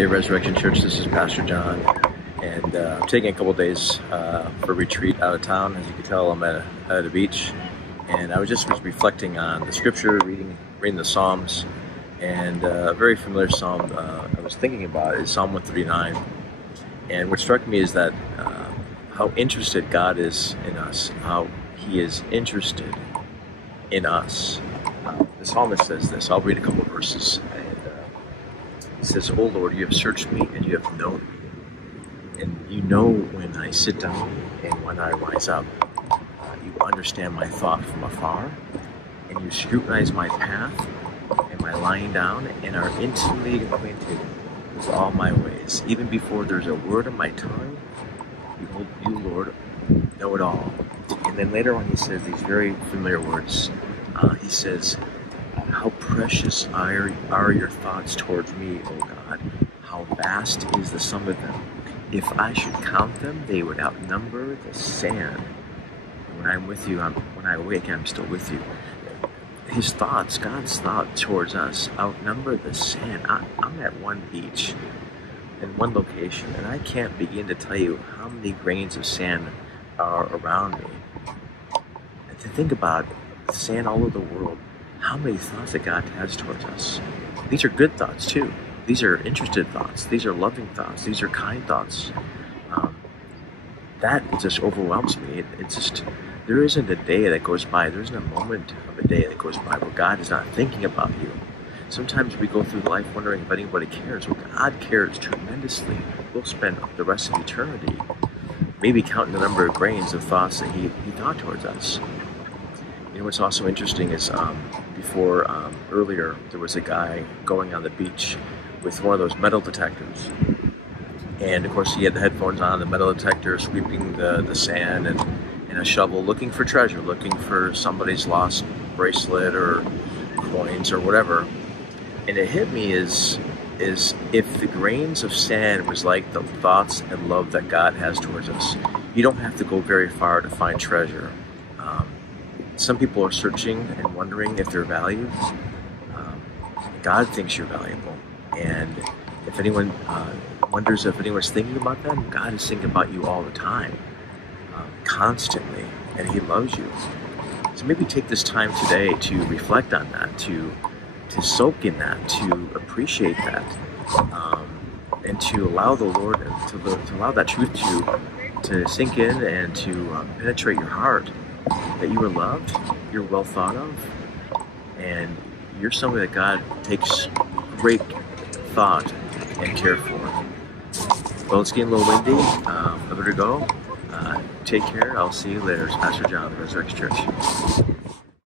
Hey, Resurrection Church, this is Pastor John, and I'm taking a couple days for a retreat out of town. As you can tell, I'm at a beach, and I was reflecting on the scripture, reading the Psalms, and a very familiar psalm I was thinking about is Psalm 139. And what struck me is that how interested God is in us, how He is interested in us. The psalmist says this. I'll read a couple verses. He says, "O Lord, you have searched me and you have known me. And you know when I sit down and when I rise up. You understand my thought from afar. And you scrutinize my path and my lying down and are intimately acquainted with all my ways. Even before there's a word on my tongue, behold, you, Lord, know it all." And then later on he says these very familiar words. He says, "How precious are your thoughts towards me, O God. How vast is the sum of them. If I should count them, they would outnumber the sand. When I'm with you, when I awake, I'm still with you." His thoughts, God's thought towards us, outnumber the sand. I'm at one beach in one location, and I can't begin to tell you how many grains of sand are around me. And to think about sand all over the world, how many thoughts that God has towards us. These are good thoughts too. These are interested thoughts. These are loving thoughts. These are kind thoughts. That just overwhelms me. It's just, there isn't a day that goes by, there isn't a moment of a day that goes by where God is not thinking about you. Sometimes we go through life wondering if anybody cares. Well, God cares tremendously. We'll spend the rest of eternity maybe counting the number of grains of thoughts that He thought towards us. You know, what's also interesting is earlier there was a guy going on the beach with one of those metal detectors, and of course he had the headphones on, the metal detector, sweeping the sand, and a shovel, looking for treasure, looking for somebody's lost bracelet or coins or whatever. And it hit me is if the grains of sand was like the thoughts and love that God has towards us, you don't have to go very far to find treasure. Some people are searching and wondering if they're valued. God thinks you're valuable. And if anyone wonders if anyone's thinking about them, God is thinking about you all the time, constantly, and He loves you. So maybe take this time today to reflect on that, to soak in that, to appreciate that, and to allow the Lord, to allow that truth to sink in and to penetrate your heart. That you are loved, you're well thought of, and you're somebody that God takes great thought and care for. Well, it's getting a little windy. I better go. Take care. I'll see you later. It's Pastor John of the Resurrection Church.